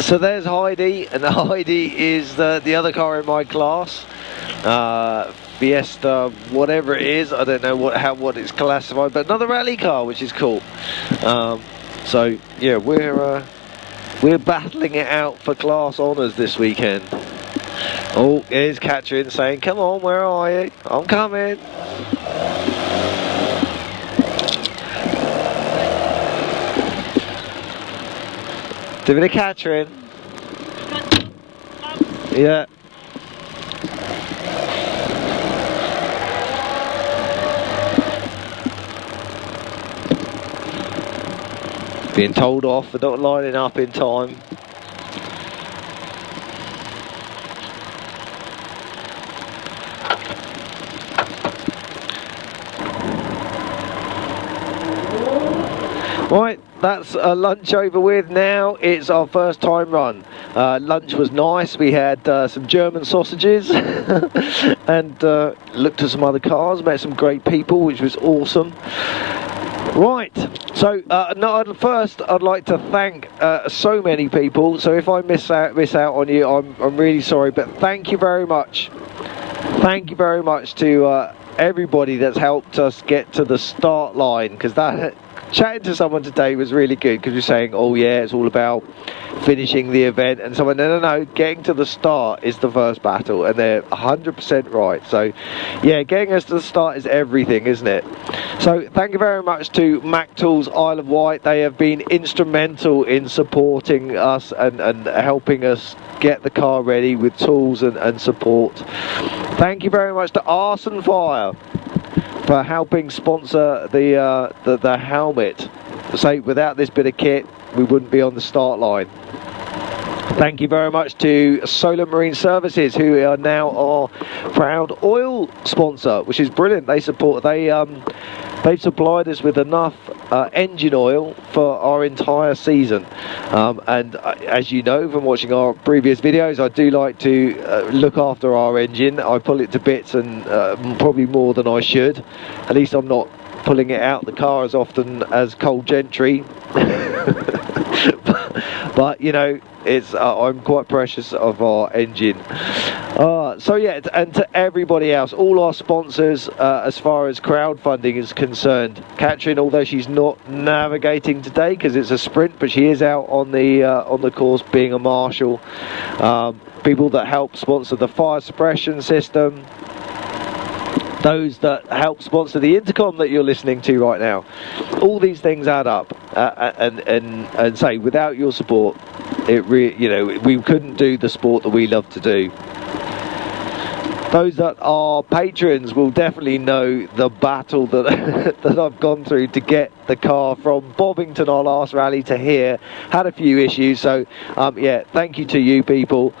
So there's Heidi, and Heidi is the other car in my class. Fiesta, whatever it is, I don't know what it's classified, but another rally car, which is cool. So yeah, we're battling it out for class honours this weekend. Oh, here's Katrin saying, "Come on, where are you? I'm coming." Give it a Katrin. Yeah. Being told off for not lining up in time. Right, that's lunch over with now. It's our first time run. Lunch was nice. We had some German sausages and looked at some other cars, met some great people, which was awesome. Right, so first I'd like to thank so many people. So if I miss out on you, I'm really sorry, but thank you very much. Thank you very much to everybody that's helped us get to the start line, because that chatting to someone today was really good, because you're saying, oh yeah, it's all about finishing the event, and someone, no, getting to the start is the first battle, and they're 100% right. So yeah, getting us to the start is everything, isn't it? So thank you very much to Mac Tools Isle of Wight. They have been instrumental in supporting us and helping us get the car ready with tools and support. Thank you very much to Arson Fire for helping sponsor the helmet. So without this bit of kit, we wouldn't be on the start line. Thank you very much to Solar Marine Services, who are now our proud oil sponsor, which is brilliant. They've supplied us with enough engine oil for our entire season. And as you know from watching our previous videos, I do like to look after our engine. I pull it to bits, and probably more than I should. At least I'm not pulling it out the car as often as Cold Gentry. But you know, it's I'm quite precious of our engine. So yeah, and to everybody else, all our sponsors, as far as crowdfunding is concerned. Katrin, although she's not navigating today because it's a sprint, but she is out on the course being a marshal. People that help sponsor the fire suppression system, those that help sponsor the intercom that you're listening to right now. All these things add up, and say without your support, we couldn't do the sport that we love to do. Those that are patrons will definitely know the battle that that I've gone through to get the car from Bobbington, our last rally, to here. Had a few issues, so yeah, thank you to you people.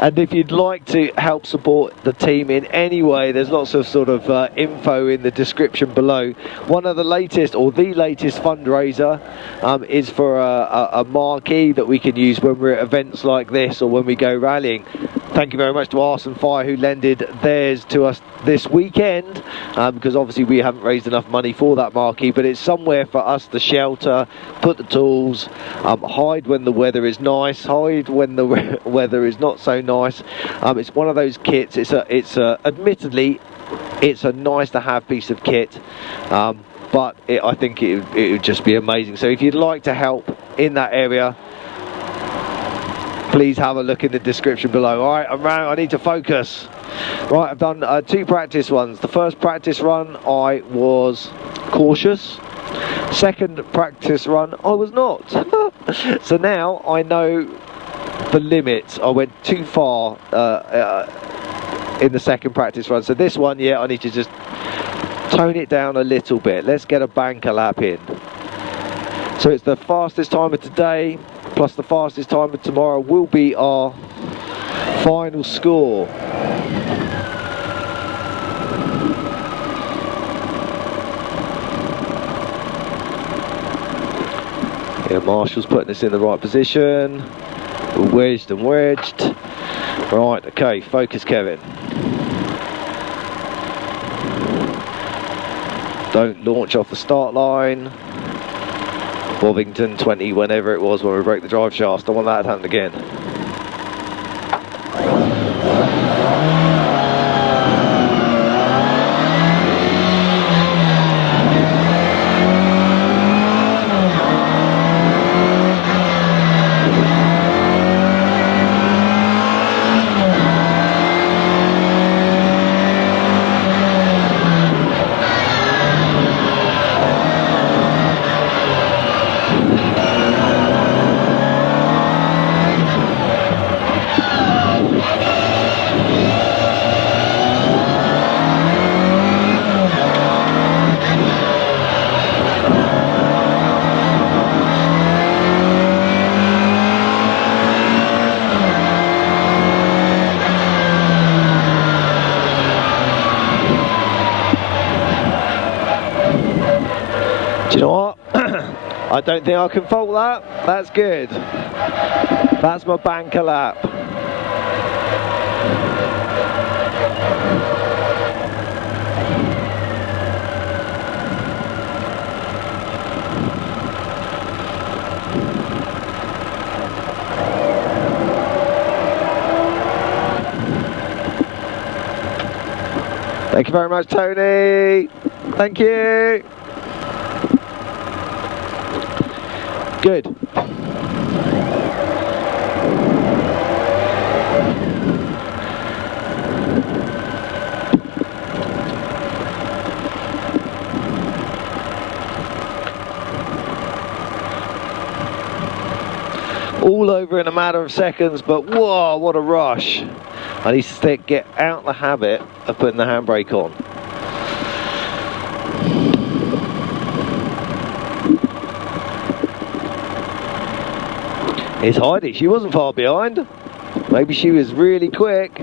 And if you'd like to help support the team in any way, there's lots of sort of info in the description below. One of the latest, or the latest fundraiser is for a marquee that we can use when we're at events like this or when we go rallying. Thank you very much to Arson Fire, who lended theirs to us this weekend, because obviously we haven't raised enough money for that marquee, but it's somewhere for us to shelter, put the tools, hide when the weather is nice, hide when the weather is not so nice. It's one of those kits. Admittedly, it's a nice to have piece of kit, but I think it would just be amazing. So if you'd like to help in that area, please have a look in the description below. All right, I'm round. I need to focus. Right, I've done 2 practice runs. The first practice run, I was cautious. Second practice run, I was not. So now I know the limits. I went too far in the second practice run. So this one, yeah, I need to just tone it down a little bit. Let's get a banker lap in. So it's the fastest time of today plus the fastest time of tomorrow will be our final score. Yeah, Marshall's putting us in the right position. Wedged and wedged. Right, okay, focus, Kevin. Don't launch off the start line. Bovington 20, whenever it was when we broke the drive shafts. Don't want that to happen again. Do you know what? I don't think I can fault that. That's good. That's my banker lap. Thank you very much, Tony. Thank you. Good. All over in a matter of seconds, but whoa, what a rush. I need to get out the habit of putting the handbrake on. It's Heidi, she wasn't far behind. Maybe she was really quick.